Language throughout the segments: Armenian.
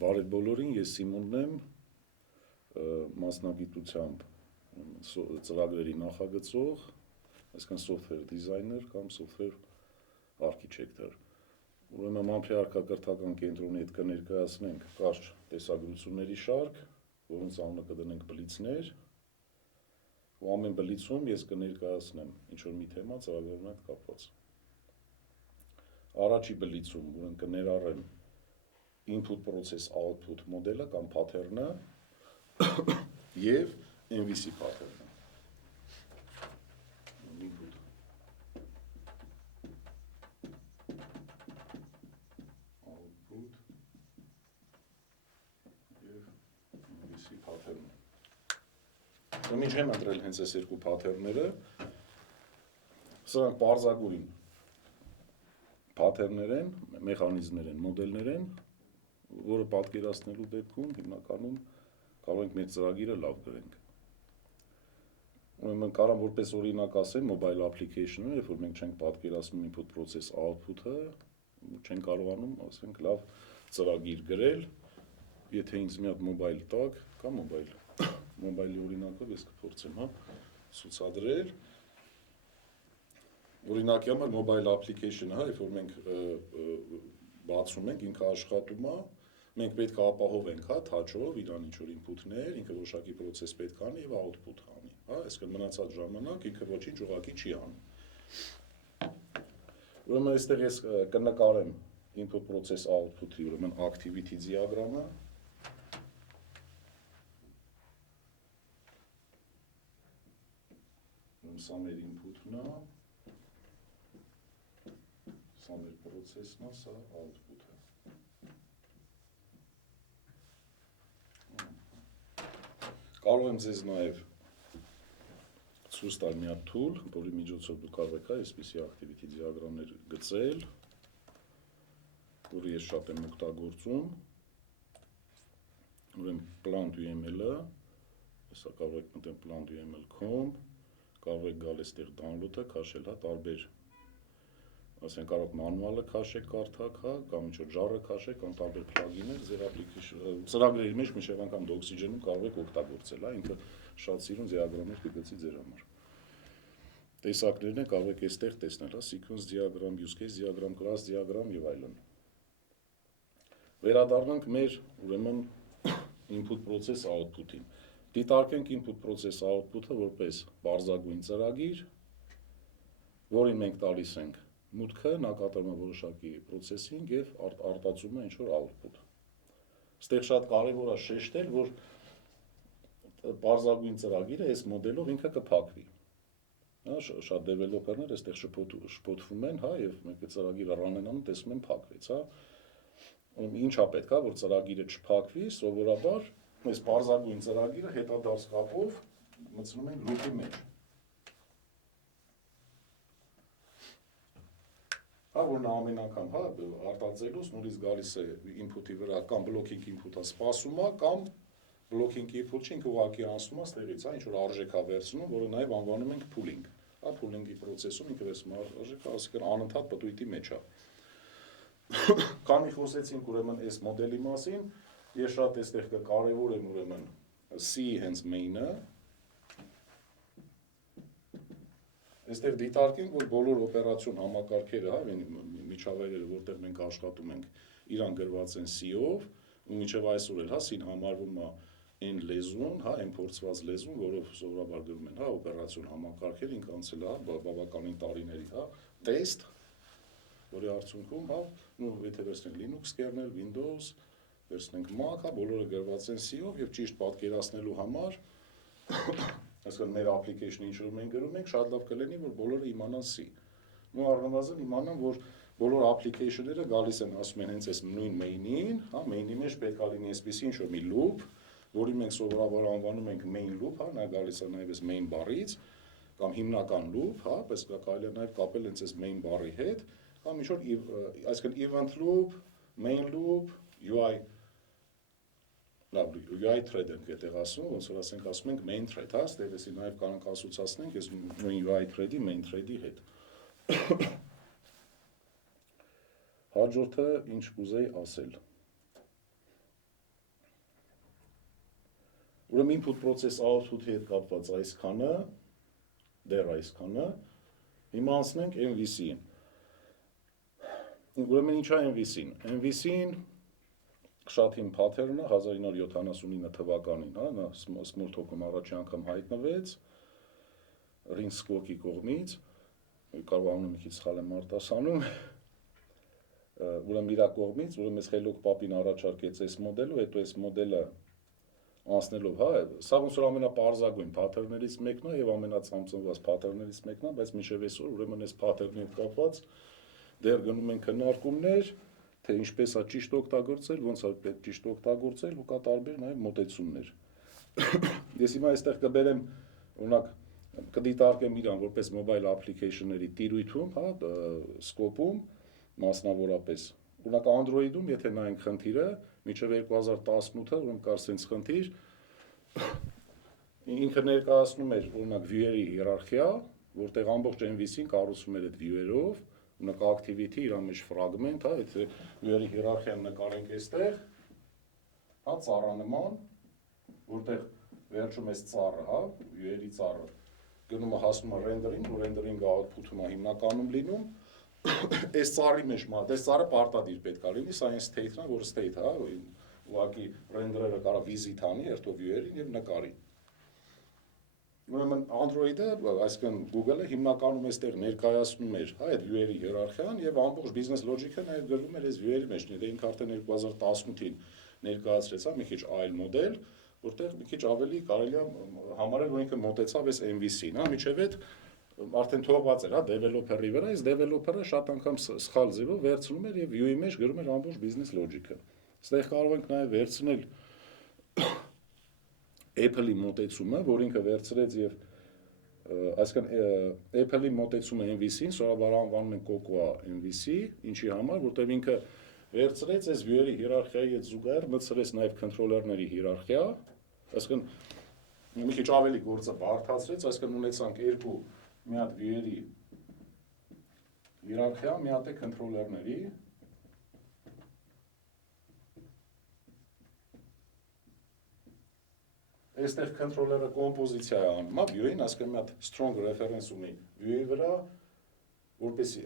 Բարև բոլորին, ես Սիմոնն եմ, մասնագիտությամբ ծրագրերի նախագծող, այսինքն software designer կամ software architect։ Ուրեմն մամփրեարքակրթական կենտրոնի հետ կներկայացնենք կարճ տեսագրությունների շարք, որոնց անունը կդնենք բլիցներ, ու ամեն բլիցում ես կներկայացնեմ ինչ-որ մի թեմա ծրագրերին հետ կապված։ Առաջի բլիցում, որն կներառեմ input process output մոդելը կամ pattern-ը եւ MVC pattern-ը։ Input output եւ MVC pattern-ը։ Ուրեմն ինչ եմ ընտրել հենց այս երկու pattern-ները, սրանք բարձրագույն pattern-ներ են, մեխանիզմներ են, մոդելներ են, որը պատկերացնելու դեպքում հիմնականում կարող ենք մեր ծրագիրը լավ գրենք։ Ուրեմն կարող որպես օրինակ ասեմ mobile application-ը, երբ որ մենք չենք պատկերացնում input process output-ը, չենք կարողանում, ասենք, լավ ծրագիր գրել, եթե ինձ մի հատ mobile տակ, կամ mobile-ի օրինակով ես կփորձեմ, ցուցադրել։ Օրինակի համար mobile application-ը, երբ որ մենք բացում ենք, ինքը աշխատում է, մենք պետք է ապահովենք, touch-ով իրան ինչ-որ input-ներ, ինքը որոշակի process պետք է անի եւ output անի, այսինքն մնացած ժամանակ ինքը ոչինչ ուղղակի չի անի։ Ուրեմն այստեղ ես կնկարեմ input process output-ի, ուրեմն activity diagram-ը։ Սա մեր input-ն է, սա մեր process-ն է, սա output-ը։ Կարող եմ ձեզ նաև ցույց տալ մի հատ tool, որի միջոցով դուք կարող եք այսպիսի activity diagram-ներ գծել, որը ես շատ եմ օգտագործում։ Ուրեմն plant.uml-ը, հեսա կարող եք մտնել plant.uml.com, կարող եք գալ այստեղ download-ը, քաշել տարբեր, ասենք կարող մանուալը քաշեք, կարդաք, կամ ինչ-որ ջարը քաշեք, կամ տարբեր plugin-ներ ձեր application ծրագրերի մեջ միշտ անգամ Oxygen-ում կարող եք օգտագործել, ինքը շատ սիրուն դիագրամներ կգծի ձեր համար։ Տեսակներն կարող եք այստեղ տեսնել, sequence diagram, use case diagram, class diagram եւ այլն։ Վերադառնանք մեր ուրեմն input process output-ին։ Դիտարկենք input process output-ը որպես բարձրագույն ծրագիր, որին մենք տալիս ենք մուտքը, նա կատարում է որոշակի processing եւ արտացում է ինչ-որ output։ Այստեղ շատ կարևոր է շեշտել, որ բարձրագույն ծրագիրը այս մոդելով ինքը կփակվի։ Շատ developer-ներ այստեղ շփոթվում են, եւ մենք այդ ծրագիրը run-ն անում, տեսնում են փակվեց, Ինչա պետք է, որ ծրագիրը չփակվի, սովորաբար այս բարձրագույն ծրագիրը հետադարձ կապով մտցնում ենք loop-ի մեջ։ Որ նա ամեն անգամ, արտածելուց նորից գալիս է input-ի վրա կամ blocking input-ը սպասում է, կամ blocking input-ը ինքը ուղղակի անցնում է ստեղից, ինչ որ արժեք է վերցնում, որը նաև անվանում ենք pooling։ Pooling-ի process-ում ինքը վերցնում է արժեք, այսինքն անընդհատ պտույտի մեջ է։ Քանի խոսեցինք ուրեմն այս մոդելի մասին, ես շատ այստեղ կկարևորեմ ուրեմն C հենց main-ը։ Այստեղ դիտարկենք, որ բոլոր օպերացիոն համակարգերը, միջավայրերը, որտեղ մենք աշխատում ենք, իրան գրված են C-ով, ու մինչև այսօր էլ, C-ն համարվում է այն լեզուն, այն փորձված լեզուն, որով սովորաբար գրում են, օպերացիոն համակարգեր, ինքը անցել է բավականին տարիների, test, որի արդյունքում, եթե վերցնենք Linux kernel, Windows, վերցնենք Mac, բոլորը գրված են C-ով եւ ճիշտ պատկերացնելու համար այսինքն մեր application-ը ինչ որ մենք գրում ենք, շատ լավ կլինի, որ բոլորը իմանան C։ Առնվազն իմանան, որ բոլոր application-ները գալիս են, ասում են հենց այս նույն main-ին, main-ի մեջ պետք է լինի այսպիսի ինչ որ մի loop, որի մենք սովորաբար անվանում ենք main loop, նա գալիս է նաև այս main բառից, կամ հիմնական loop, պես կարելի է նաև կապել հենց այս main բառի հետ, կամ ինչ որ այսինքն event loop, main loop, UI thread ենք այդտեղ ասում, ոնց որ ասում ենք main thread, ստեղեցի նաև կարող ասոցացնենք այս նույն UI thread-ի main thread-ի հետ։ Հաջորդը ինչ կուզեի ասել։ Ուրեմն input process output-ի հետ կապված այսքանը, դեռ այսքանը, հիմա անցնենք MVC-ին։ Ուրեմն ինչա MVC-ին։ MVC-ին շատ հին pattern-ը 1979 թվականին, հա, նա Smalltalk-ում առաջի անգամ հայտնվեց Rinskog-ի կողմից, կարող անունը մի քիչ սխալ եմ արտասանում, ուրեմն իր կողմից, ուրեմն ես Hello Pap-ին առաջարկեց այս մոդելը, հետո այս մոդելը անցնելով, հա, սա ոնց որ ամենապարզագույն pattern-ներից մեկն է եւ ամենածանցնված pattern-ներից մեկն է, բայց մինչեւ այսօր ուրեմն այս pattern-ի հետ կապված դեռ գնում են քննարկումներ, թե ինչպես է ճիշտ օգտագործել, ոնց է պետք ճիշտ օգտագործել ու կա տարբեր նաեւ մոտեցումներ։ Ես հիմա այստեղ կբերեմ, օրինակ, կդիտարկեմ իրան որպես mobile application-ների տիրույթում, հա, սկոպում, մասնավորապես։ Օրինակ Android-ում, եթե նայենք խնդիրը, մինչև 2018-ը, ուրեմն կար sense խնդիր, ինքը ներկայացնում էր, օրինակ, view-երի հիերարխիա, որտեղ ամբողջ MVC-ին կառուցվում էր այդ view-երով, օրինակ activity, իր մեջ fragment, հա, եթե view-երի հիերարխիան նկարենք այստեղ, հա, ծառանման, որտեղ վերջում էս ծառը, հա, view-երի ծառը, գնում է հասնում է render-ին, ու render-ing output-ում է հիմնականում լինում, այս ծառի մեջ մատ, այս ծառը պարտադիր պետք է լինի, սա այն state-ն է, որ state, հա, ուղղակի render-ը կարա visit անի, երթով view-երին եւ նկարի։ Ուրեմն Android-ը, այսինքն Google-ը հիմնականում այստեղ ներկայացնում էր, հա, այդ view-երի հիերարխիան եւ ամբողջ business logic-ը նաեւ գրվում էր այս view-երի մեջ, դե ինքը արդեն 2018-ին ներկայացրեց, հա, մի քիչ այլ մոդել, որտեղ մի քիչ ավելի կարելի է համարել, որ ինքը մոտեցավ այս MVC-ին, հա, միջև այդ արդեն թողված էր, հա, developer-ի վրա, այս developer-ը շատ անգամ սխալ ձևով վերցնում էր եւ view-ի մեջ գրում էր ամբողջ business logic-ը։ Այստեղ կարող ենք նաեւ վերցնել Apple-ի մոտեցումը, որ ինքը վերցրեց եւ այսինքն Apple-ի մոտեցումը MVC-ին, սովորաբար անվանում են Cocoa MVC, ինչի համար, որտեղ ինքը վերցրեց այս view-երի հիերարխիայի հետ զուգահեռ մտցրեց նաեւ controller-ների հիերարխիա, այսինքն մի քիչ ավելի գործը բարդացրեց, այսինքն ունեցանք երկու մի հատ view-երի հիերարխիա, մի հատ է controller-ների, այստեղ controller-ը կոմպոզիցիա է անում, հա, view-ին, այսինքն մի հատ strong reference ունի view-ի վրա, որպեսզի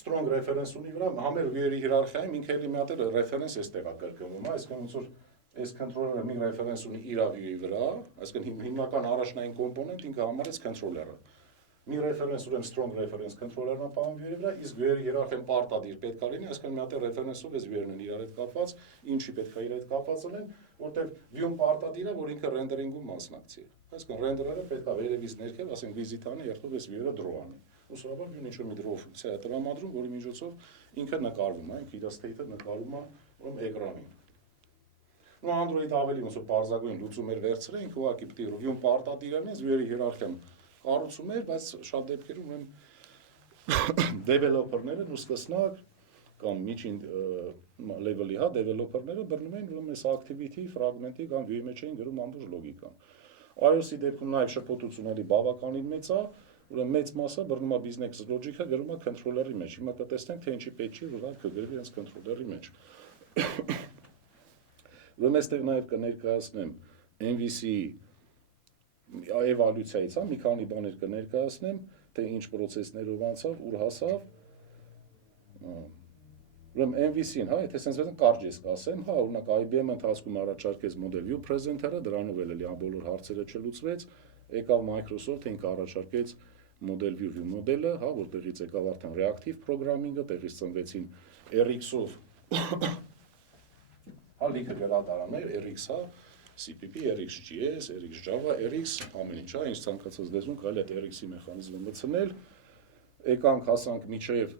strong reference ունի վրա, համեր view-երի հիերարխիայում ինքը էլի մի հատ reference էստեղ է կրկնվում, հա, այսինքն ոնց որ այս controller-ը մի reference ունի իր view-ի վրա, այսինքն հիմնական առաջնային կոմպոնենտ ինքը համարեց controller-ը։ Մի reference ուրեմն strong reference controller-ն է պահում view-ի վրա, իսկ view-երի հիերարխիան պարտադիր պետք է լինի, այսինքն մի հատ reference-ով այս view-երն են իրար հետ կապված, ինչի պետք է իր հետ կապված լինեն, որտեղ view-ն պարտադիր է, որ ինքը render-ing-ում մասնակցի։ Այսինքն render-ը պետք է վերևից ներքև, ասենք visit անի, երթով այս view-ը draw անի։ Ուսորաբար view-ն ինչ-որ մի draw ֆունկցիա է տրամադրում, որի միջոցով ինքը նկարվում է, ինքը իր state-ը նկարում է ուրեմն էկրանին։ Ու Android-ը ավելի ոնց որ պարզագույն լուծում էր վերցրել, ինքը ուղղակի պետք է view-ն պարտադիր լինի, այս view-երի հիերարխիան կառուցում էր, բայց շատ դեպքերում ուրեմն developer-ները ու սկսնակ կամ միջին level-ի, հա, developer-ները բռնում էին ուրեմն այս activity fragment-ի կամ view-ի մեջ էին գրում ամբողջ լոգիկան։ iOS-ի դեպքում նաև շփոթությունների բավականին մեծ է, ուրեմն մեծ մասը բռնում է business logic-ը, գրում է controller-ի մեջ։ Հիմա կտեսնենք, թե ինչի պետք չի, որ դա գրվի հենց controller-ի մեջ։ Ուրեմն այստեղ նաև կներկայացնեմ MVC-ի էվալյուցիայից, հա, մի քանի բաներ կներկայացնեմ, թե ինչ process-ներով անցավ, ուր հասավ։ Ուրեմն MVC-ին, հա, եթե sense վերցնենք կարճ ես կասեմ, հա, օրինակ IBM-ը ընթացքում առաջարկեց Model View Presenter-ը, դրանով էլ բոլոր հարցերը չլուծվեց, եկավ Microsoft-ը, ինքը առաջարկեց Model View մոդելը, հա, որտեղից եկավ արդեն reactive programming-ը, տեղից ծնվեցին RX-ով, հա, լիքը գրադարաններ, RX, հա, CPP, RxJS, RxJava, RX, ամեն ինչ, հա, ինչ ցանկացած լեզուն կարելի է RX-ի մեխանիզմը մտցնել, եկանք հասանք միջև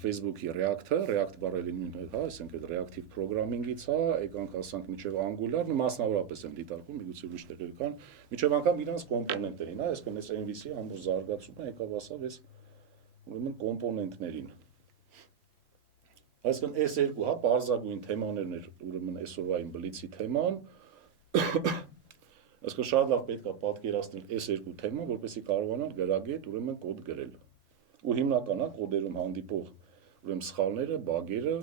Facebook-ի React-ը, React բառերի նույն, հա, ասենք այդ reactive programming-ից, հա, եկանք հասանք միջև Angular-ն ու մասնավորապես եմ դիտարկում, միգուցե ուրիշ տեղեր կան, միջև անգամ իրանց կոմպոնենտերին, հա, այսինքն այս MVC-ի ամբողջ զարգացումը եկավ հասավ այս ուրեմն կոմպոնենտներին։ Այսինքն այս երկու, հա, բարձրագույն թեմաներն էր ուրեմն այսօրվային բլիցի թեման։ Այսինքն շատ լավ պետք է պատկերացնել այս երկու թեման, որպեսզի կարողանալ գրագետ ուրեմն կոդ գրել։ Ու հիմնական է կոդերում հանդիպող ուրեմն սխալները, բագերը,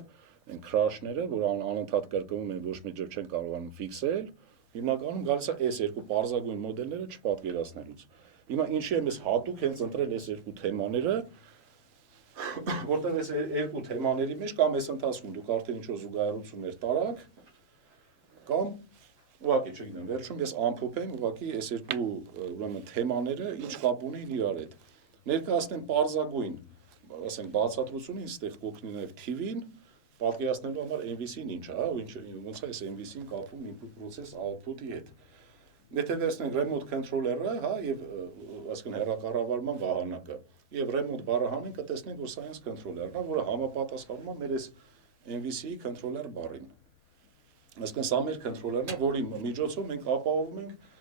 այն crash-ները, որ անընդհատ կրկնվում են, ոչ մի ձև չեն կարողանում ֆիքսել, հիմնականում գալիս է այս երկու պարզագույն մոդելները չպատկերացնելուց։ Հիմա ինչի եմ ես հատուկ հենց ընտրել այս երկու թեմաները, որտեղ այս երկու թեմաների մեջ կամ այս ընթացքում դուք արդեն ինչ-որ զուգահեռություններ տարաք, կամ ուղղակի չգիտեմ, վերջում ես ամփոփեմ ուղղակի այս երկու ուրեմն թեմաները ինչ կապ ունեն իրար հետ։ Ներկայացնեմ պարզագույն, ասենք բացատրությունը, ինձ ստեղ կօգնի նաև TV-ին, պատկերացնելու համար MVC-ն ինչ է, հա, ոնց է այս MVC-ն կապվում input process output-ի հետ։ Եթե տեսնենք remote controller-ը, հա, եւ այսինքն հեռակառավարման վահանակը, եւ remote բառը հանենք, կտեսնենք, որ սա հենց controller-ն է, որը համապատասխանում է մեր այս MVC-ի controller բառին։ Այսինքն սա մեր controller-ն է, որի միջոցով մենք ապահովում ենք,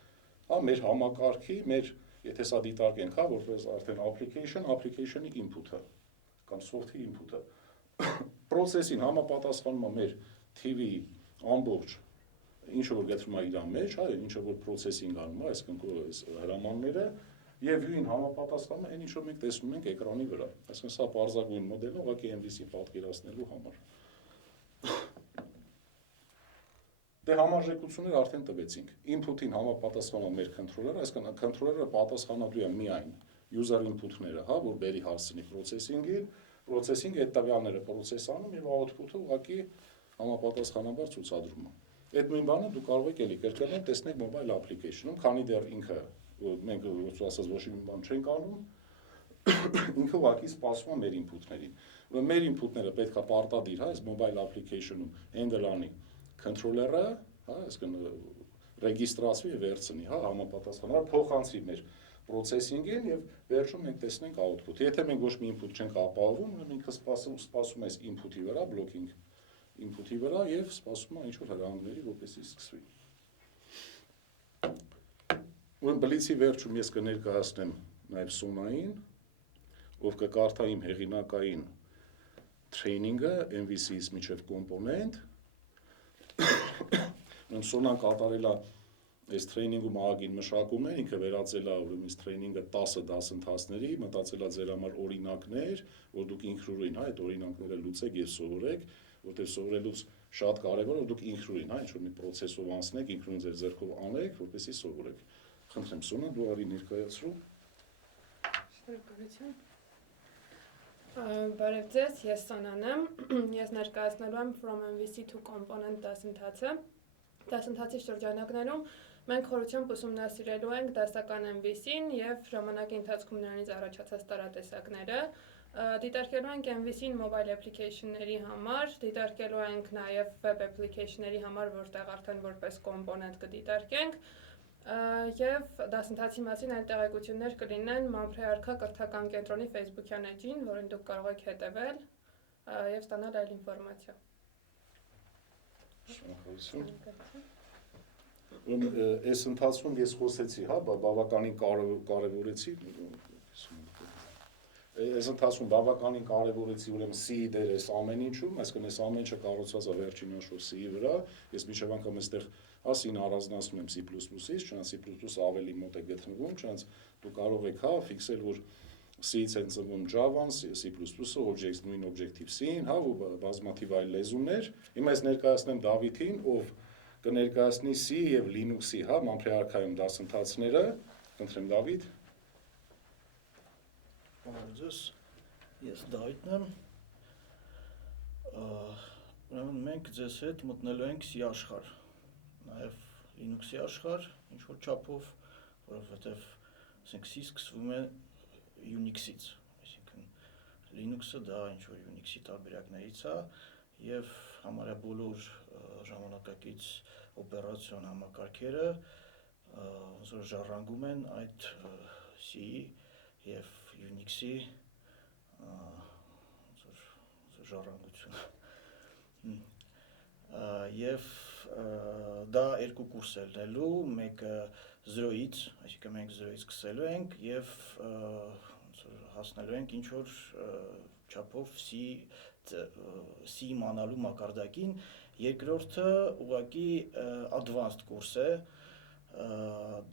հա, մեր համակարգի, մեր, եթե սա դիտարկենք, հա, որպես արդեն application-ի input-ը կամ soft-ի input-ը, process-ին համապատասխանում է մեր TV-ի ամբողջ ինչը որ գտնվում է իր մեջ, հա, ինչը որ processing անում է, այսինքն հրամանները, եւ view-ին համապատասխանում է այն ինչ որ մենք տեսնում ենք էկրանի վրա։ Այսինքն սա պարզագույն մոդելն է, ուղղակի MVC-ին պատկերացնելու համար։ Դե համարժեքություններ արդեն տվեցինք։ Input-ին համապատասխանում մեր controller-ը, այսինքն controller-ը պատասխանատու է միայն user input-ները, հա, որ բերի հասցնի processing-ին, processing-ը այդ տվյալները process անում եւ output-ը ուղղակի համապատասխանաբար ցուցադրում է։ Այդ նույն բանը դու կարող եք էլի կրկնել, տեսնեք mobile application-ում, քանի դեռ ինքը մենք ոնց ասած ոչ մի բան չենք անում, ինքը ուղղակի սպասում է մեր input-ներին։ Ուրեմն մեր input-ները պետք է պարտադիր, հա, այս mobile application-ում handle անի controller-ը, հա, այսինքն ռեգիստրացվի եւ վերցնի, հա, համապատասխանաբար փոխանցի մեր processing-ին եւ վերջում մենք տեսնենք output։ Եթե մենք ոչ մի input չենք ապահովում, ուրեմն ինքը սպասում է այս input-ի վրա, blocking input-ի վրա եւ սպասում է ինչ որ հրահանգների, որպեսզի սկսվի։ Ուրեմն բլիցի վերջում ես կներկայացնեմ նաեւ Սոնային, ով կկարդա իմ հեղինակային training-ը MVC-ից միջև կոմպոնենտ։ Ուրեմն Սոնան կատարել է այս training-ում ահագին մշակում է, ինքը վերածել է ուրեմն այս training-ը 10 դասընթացների, մտածել է ձեր համար օրինակներ, որ դուք ինքնուրույն, հա, այդ օրինակները լուծեք եւ սովորեք, որտեղ սովորելուց շատ կարեւոր է, որ դուք ինքնուրույն, հա, ինչ-որ մի process-ով անցնեք, ինքնուրույն ձեր ձեռքով անեք, որպեսզի սովորեք։ Խնդրեմ, Սոնա, դու արի ներկայացրու։ Շնորհակալություն։ Բարև ձեզ, ես Սոնան եմ, ես ներկայացնելու եմ From MVC to Component դասընթացը։ Դասընթացի շրջանակներում մենք խորությամբ ուսումնասիրելու ենք դասական MVC-ն եւ ժամանակի ընթացքում նրանից առաջացած տարատեսակները, դիտարկելու ենք MVC-ն mobile application-ների համար, դիտարկելու ենք նաեւ web application-ների համար, որտեղ արդեն որպես կոմպոնենտ կդիտարկենք, եւ դասընթացի մասին այդ տեղեկություններ կլինեն Մամփրե արքա կրթական կենտրոնի Facebook-յան էջին, որին դուք կարող եք հետեւել եւ ստանալ այլ ինֆորմացիա։ Շնորհակալություն։ Ուրեմն այս ընթացքում ես խոսեցի, հա, բավականին կարևորեցի, այս ընթացքում բավականին կարևորեցի ուրեմն C-ի դեր այս ամեն ինչում, այսինքն այս ամեն ինչը կառուցված է վերջին հաշվով C-ի վրա, ես միջև անգամ այստեղ C-ն առանձնացնում եմ C++-ից, չնայած C++-ը ավելի մոտ է գտնվում, չնայած դու կարող եք, հա, ֆիքսել, որ C-ից են ծնվում Java-ն, C++-ը, Objects, նույն Objective-C-ին, հա, ու բազմաթիվ այլ լեզուներ։ Հիմա ես ներկայացնեմ Դավիթին, ով կներկայացնի C եւ Linux-ի, հա, Մամփրե արքայում դասընթացները։ Խնդրեմ Դավիթ։ Ձեզ, ես Դավիթն եմ, ուրեմն մենք ձեզ հետ մտնելու ենք C աշխարհ, նաև Linux-ի աշխարհ, ինչ-որ չափով, որովհետև ասենք C սկսվում է Unix-ից, այսինքն Linux-ը դա ինչ-որ Unix-ի տարբերակներից է, և համարյա բոլոր ժամանակակից օպերացիոն համակարգերը ոնց որ ժառանգում են այդ C-ի և Unix-ի ժառանգությունը և դա երկու կուրս է լնելու, մեկը 0-ից, այսինքն մենք 0-ից սկսելու ենք և հասնելու ենք ինչ-որ չափով C իմանալու մակարդակին, երկրորդը ուղղակի advanced կուրս է,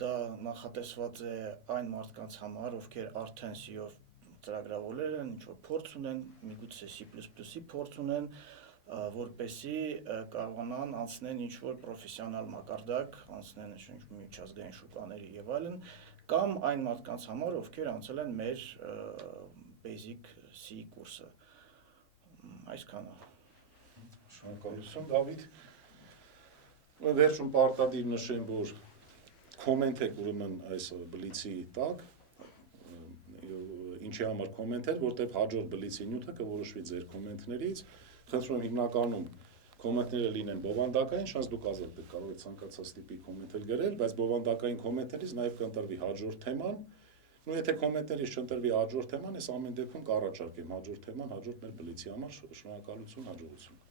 դա նախատեսված է այն մարդկանց համար, ովքեր արդեն C-ով ծրագրավորել են, ինչ-որ փորձ ունեն, միգուցե C++-ի փորձ ունեն, որպեսզի կարողանան անցնեն ինչ-որ պրոֆեսիոնալ մակարդակ, անցնեն միջազգային շուկաների եւ այլն, կամ այն մարդկանց համար, ովքեր անցել են մեր basic C կուրսը։ Այսքանը։ Շնորհակալություն Դավիթ։ Վերջում պարտադիր նշեմ, որ կոմենտ եք ուրեմն այս բլիցի տակ, ինչի համար կոմենտեր, որտեղ հաջորդ բլիցի նյութը կորոշվի ձեր կոմենտներից, խնդրում եմ հիմնականում կոմենտները լինեն բովանդակային, շանս դուք ազատ եք կարող եք ցանկացած տիպի կոմենտեր գրել, բայց բովանդակային կոմենտներից նաև կընտրվի հաջորդ թեման, ու եթե կոմենտերից չընտրվի հաջորդ թեման, ես ամեն դեպքում կառաջարկեմ հաջորդ թեման, հաջորդ մեր բլիցի համար, շնորհակալություն, հաջողություն։